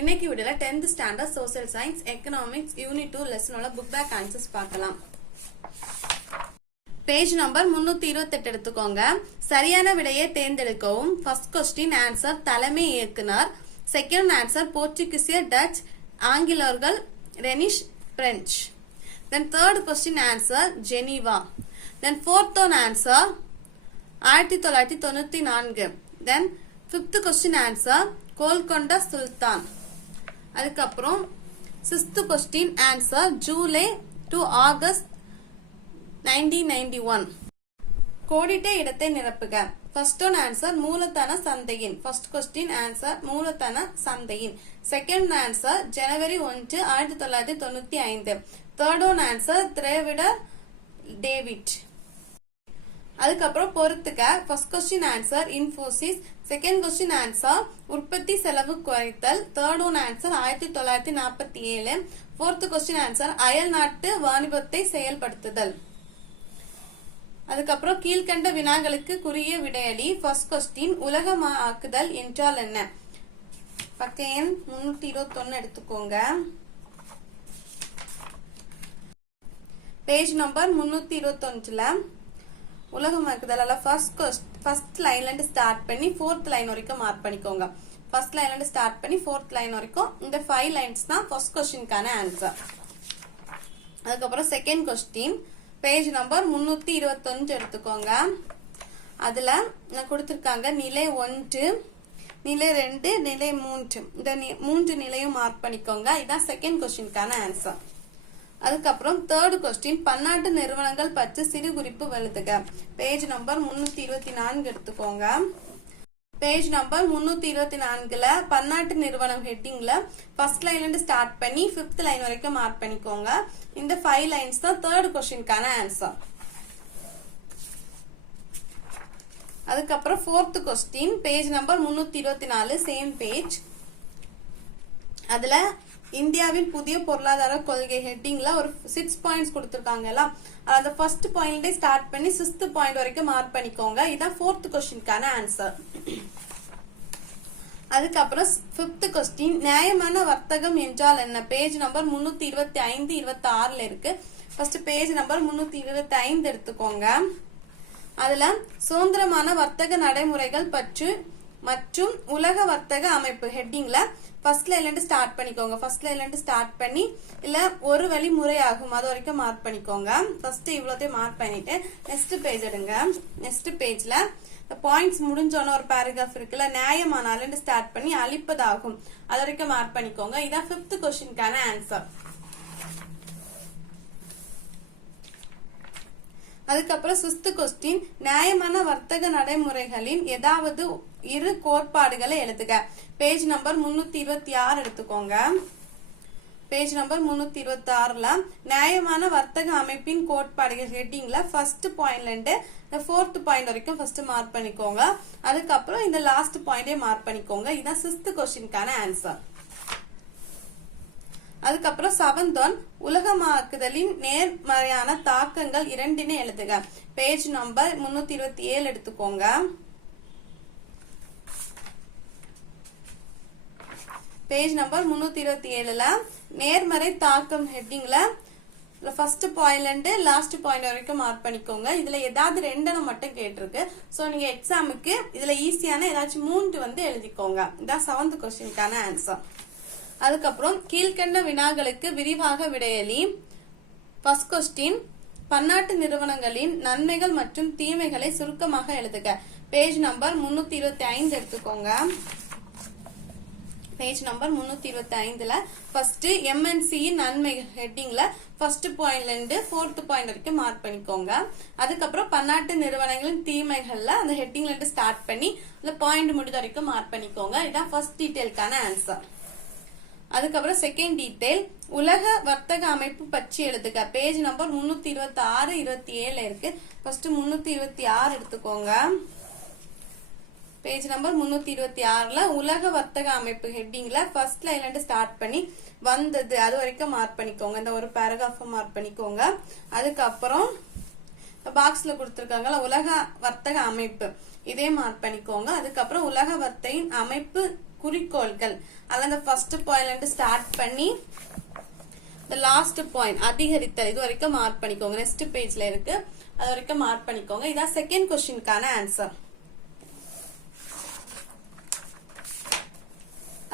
இன்னைக்கு வீடியோல 10th standard social science economics unit 2 லெசனோட புக் பேக் ஆன்சர்ஸ் பார்க்கலாம். பேஜ் நம்பர் 328 எடுத்துக்கோங்க. சரியான விடையை தேர்ந்தெடுக்கவும். ஃபர்ஸ்ட் கொஸ்டின் ஆன்சர் தலைமை இயக்குனர். செகண்ட் ஆன்சர் போர்ச்சுகீசிய, டச், ஆங்கிலேயர்கள், ரெனிஷ், French. Then third question answer Geneva. Then fourth one answer 1994. Then fifth question answer Golconda சுல்தான். அதுக்கப்புறம் sixth question answer July to August 1991. கோடிட்ட இடத்தை நிரப்புக. ஃபர்ஸ்ட் ஒன் ஆன்சர் மூலதன சந்தையின். ஃபர்ஸ்ட் கொஸ்டின் ஆன்சர் மூலதன சந்தையின். Second answer January 1, 1995. Third one answer திரவிடர் டேவிட். அதுக்கப்புறம் பொறுத்துக்க. First question answer Infosys. Second question answer உற்பத்தி செலவு குறைத்தல். Third one answer 1947. Fourth question answer அயல் நாட்டு வாணிபத்தை செயல்படுத்துதல். அதுக்கப்புறம் கீழ்கண்ட வினாக்களுக்கு குறிய விடையளி. ஃபர்ஸ்ட் கொஸ்டின் உலகமயமாக்குதல் என்றால் என்ன? பக்க எண் 321 எடுத்துக்கோங்க. பேஜ் நம்பர் 321ல உலகமயமாக்குதல் ஃபர்ஸ்ட் லைன்ல இருந்து ஸ்டார்ட் பண்ணி ஃபோர்த் லைன் வரைக்கும் மார்க் பண்ணிக்கோங்க. ஃபர்ஸ்ட் லைன்ல இருந்து ஸ்டார்ட் பண்ணி ஃபோர்த் லைன் வரைக்கும் இந்த 5 லைன்ஸ் தான் ஃபர்ஸ்ட் கொஸ்டினுக்கான ஆன்சர். அதுக்கப்புறம் செகண்ட் கொஸ்டின் பேஜ் நம்பர் 325 எடுத்துக்கோங்க. அதுல கொடுத்திருக்காங்க நிலை 1, நிலை 2, நிலை 3. இந்த 3 நிலையும் மார்க் பண்ணிக்கோங்க. இதான் செகண்ட் கொஸ்டினுக்கான ஆன்சர். அதுக்கப்புறம் தேர்ட் கொஸ்டின் பன்னாட்டு நிறுவனங்கள் பற்றி சிறு குறிப்பு எழுதுக. பேஜ் நம்பர் 324 எடுத்துக்கோங்க. பேஜ் நம்பர் 324ல பன்னாட்டு நிறுவனம் ஹெட்டிங்ல ஃபர்ஸ்ட் லைன்ல இருந்து ஸ்டார்ட் பண்ணி 5th லைன் வரைக்கும் மார்க் பண்ணிக்கோங்க. இந்த 5 லைன்ஸ் தான் தேர்ட் கொஸ்டினுக்கான ஆன்சர். அதுக்கப்புறம் fourth question page number 324 same page. அதுல இந்தியாவின் புதிய பொருளாதார கொள்கை ஹெட்டிங்ல ஒரு 6 பாயிண்ட்ஸ் கொடுத்திருக்காங்கல்ல, அந்த ஃபர்ஸ்ட் பாயிண்ட்ல ஸ்டார்ட் பண்ணி 6th பாயிண்ட் வரைக்கும் மார்க் பண்ணிக்கோங்க. இதான் ஃபோர்த் கொஸ்டினுக்கான ஆன்சர். அதுக்கப்புறம் 5th கொஸ்டின் நியாயமான வர்த்தகம் என்றால் என்ன? பேஜ் நம்பர் 325, 26ல இருக்கு. ஃபர்ஸ்ட் பேஜ் நம்பர் 325 எடுத்துக்கோங்க. அதுல சுதந்திரமான வர்த்தக நடைமுறைகள் பற்றி மற்றும் உலக வர்த்தக அமைப்பு ஹெட்டிங்ல ஃபர்ஸ்ட் லைன்ல இருந்து ஸ்டார்ட் பண்ணிக்கோங்க. ஃபர்ஸ்ட் லைன்ல இருந்து ஸ்டார்ட் பண்ணி இல்ல ஒரு வழி முறை ஆகும் அது வரைக்கும் மார்க் பண்ணிக்கோங்க. ஃபர்ஸ்ட் இவ்வளோத்தையும் மார்க் பண்ணிட்டு நெக்ஸ்ட் பேஜ் எடுங்க. நெக்ஸ்ட் பேஜ்ல பாயிண்ட்ஸ் முடிஞ்சோன்னு ஒரு பேராகிராஃப் இருக்குல்ல, நியாயமானால இருந்து ஸ்டார்ட் பண்ணி அழிப்பதாகும் அது வரைக்கும் மார்க் பண்ணிக்கோங்க. இதான் 5th கொஸ்டினுக்கான ஆன்சர். அதுக்கப்புறம் 6th கொஸ்டின் நியாயமான வர்த்தக நடைமுறைகளின் ஏதாவது இரு கோட்பாடுகளை எழுதுக. பேஜ் நம்பர் 326 எடுத்துக்கோங்க. பேஜ் நம்பர் 326ல நியாயமான வர்த்தக அமைப்பின் கோட்பாடுகள் ஹெட்டிங்ல ஃபர்ஸ்ட் பாயிண்ட்ல இருந்து 4th பாயிண்ட் வரைக்கும் ஃபர்ஸ்ட் மார்க் பண்ணிக்கோங்க. அதுக்கப்புறம் இந்த லாஸ்ட் பாயிண்டே மார்க் பண்ணிக்கோங்க. இதான் 6th கொஸ்டினுக்கான ஆன்சர். அதுக்கப்புறம் 7th ஒன் உலகமயமாக்குதலின் நேர்மறையான தாக்கங்கள் 2 எழுதுக. பேஜ் நம்பர் 327 எடுத்துக்கோங்க. பேஜ் நம்பர் 327ல நேர்மறை தாக்கம் ஹெட்டிங்ல ஃபர்ஸ்ட் பாயிண்ட்ல இருந்து லாஸ்ட் பாயிண்ட் வரைக்கும் மார்க் பண்ணிக்கோங்க. இதுல ஏதாவது 2 மட்டும் கேட்டிருக்கு. சோ நீங்க எக்ஸாமுக்கு இதுல ஈஸியான ஏதாச்சும் 3 எழுதிக்கோங்க. இதான் 7th கொஸ்டினுக்கான ஆன்சர். அதுக்கப்புறம் கீழ்கண்ட வினாக்களுக்கு விரிவாக விடையளி. ஃபர்ஸ்ட் கொஸ்டின் பன்னாட்டு நிறுவனங்களின் நன்மைகள் மற்றும் தீமைகளை சுருக்கமாக எழுதுக. பேஜ் நம்பர் 325 எடுத்துக்கோங்க. பேஜ் நம்பர் 325ல ஃபர்ஸ்ட் MNC நன்மை ஹெட்டிங்ல ஃபர்ஸ்ட் பாயிண்ட்ல இருந்து 4th பாயிண்ட் வரைக்கும் மார்க் பண்ணிக்கோங்க. அதுக்கப்புறம் பன்னாட்டு நிறுவனங்களின் தீமைகள்ல அந்த ஹெட்டிங்ல இருந்து ஸ்டார்ட் பண்ணி அந்த பாயிண்ட் முடிஞ்ச வரைக்கும் மார்க் பண்ணிக்கோங்க. இதான் ஃபர்ஸ்ட் டீடைலுக்கான ஆன்சர். அதுக்கப்புறம் செகண்ட் டீடைல் உலக வர்த்தக அமைப்பு பற்றி எழுதுக. பேஜ் நம்பர் 326, 27 இருக்கு. ஃபர்ஸ்ட் 326 எடுத்துக்கோங்க. பேஜ் நம்பர் 326ல உலக வர்த்தக அமைப்பு ஹெட்டிங்ல ஃபர்ஸ்ட் லைன்ல இருந்து ஸ்டார்ட் பண்ணி வந்தது அது வரைக்கும் மார்க் பண்ணிக்கோங்க. இந்த ஒரு பேராகிராஃப் மார்க் பண்ணிக்கோங்க. அதுக்கப்புறம் பாக்ஸ்ல கொடுத்திருக்காங்கல்ல உலக வர்த்தக அமைப்பு இதே மார்க் பண்ணிக்கோங்க. அதுக்கப்புறம் உலக வர்த்தகின் அமைப்பு குறிக்கோள்கள் அதெல்லாம் இந்த ஃபர்ஸ்ட் பாயிண்ட்ல இருந்து ஸ்டார்ட் பண்ணி the last point அதிகரித்தல் இது வரைக்கும் மார்க் பண்ணிக்கோங்க. நெக்ஸ்ட் பேஜ்ல இருக்கு, அது வரைக்கும் மார்க் பண்ணிக்கோங்க. இதான் செகண்ட் क्वेश्चनக்கான ஆன்சர்.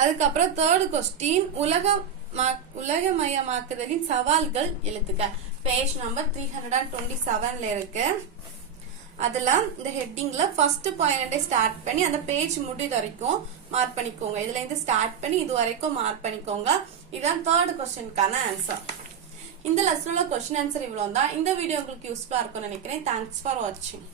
அதுக்கப்புறம் தேர்ட் क्वेश्चन உலகமயமாக்குதலின் சவால்கள் எழுதுக. பேஜ் நம்பர் 327ல இருக்கு. அதுல இந்த ஹெட்டிங்ல ஃபர்ஸ்ட் பாயிண்ட் ஸ்டார்ட் பண்ணி அந்த பேஜ் முடிவு வரைக்கும் மார்க் பண்ணிக்கோங்க. இதுல இருந்து ஸ்டார்ட் பண்ணி இது வரைக்கும் மார்க் பண்ணிக்கோங்க. இதான் தேர்ட் क्वेश्चनக்கான ஆன்சர். இந்த லெசன்ல क्वेश्चन ஆன்சர் இவ்வளவுதான். இந்த வீடியோ உங்களுக்கு யூஸ்ஃபுல்லா இருக்கும்னு நினைக்கிறேன். தேங்க்ஸ் ஃபார் வாட்சிங்.